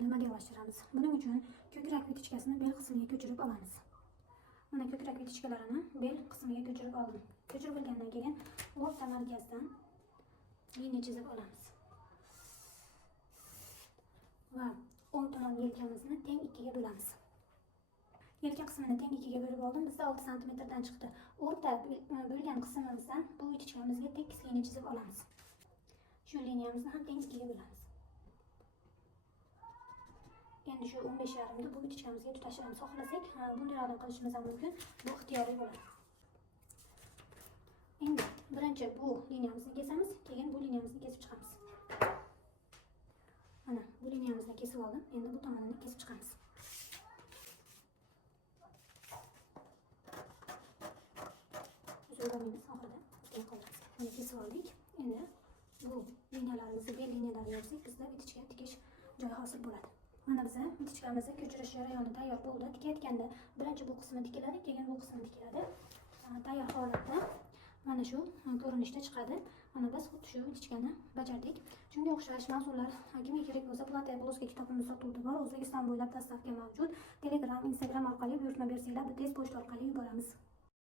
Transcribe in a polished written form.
vitichkani modellashtiramiz. Buning uchun ko'krak vitichkasini bel qismiga ko'chirib olamiz. Mana ko'krak vitichkalarini bel qismiga ko'chirib oldim. Ko'chirib olgandan keyin o'rta markazdan liniya chizib olamiz. Va o'ng tomon yelkamizni teng ikkiga bo'lamiz. Yelka qismini teng ikkiga bo'lib oldim. Bizda 6 sm dan chiqdi. O'rta bo'lgan qismimizdan bu vitichkamizga tekis liniya chizib olamiz. Shu liniyamizni ham teng ikkiga bo'lamiz. Endi shu 15,5 ni bu vitichkamizga tutashtiramiz. Xohlasak, bunday yordam qilishimiz ham mumkin. Bu ixtiyoriy bo'ladi. Endi birinchi bu liniyamizni kesamiz, keyin bu liniyamizni kesib chiqamiz. Mana bu liniyamizni kesib oldim. Endi bu tomonini kesib chiqamiz. Uzunligimiz oxirida ustun qoldiramiz. Mana kesib oldik. Endi bu liniyalarimizni bel liniyalariga yozsak, bizda vitichka tikish joyi hosil bo'ladi. Mana biza vitichkamizni ko'chirish jarayoni tayyor bo'ldi. Tikayotganda birinchi bu qismi tikiladi, keyin bu qismi tikiladi. Tayyor holatda mana shu ko'rinishda chiqadi. Mana biz xuddi shu vitichkani bajardik. Shunga o'xshash mavzular kimga kerak bo'lsa, Plataya Bluzka kitobimiz sotuvda bor. O'zbekiston bo'ylab dastavka mavjud. Telegram, Instagram orqali buyurtma bersanglar, biz tez pochta orqali yuboramiz.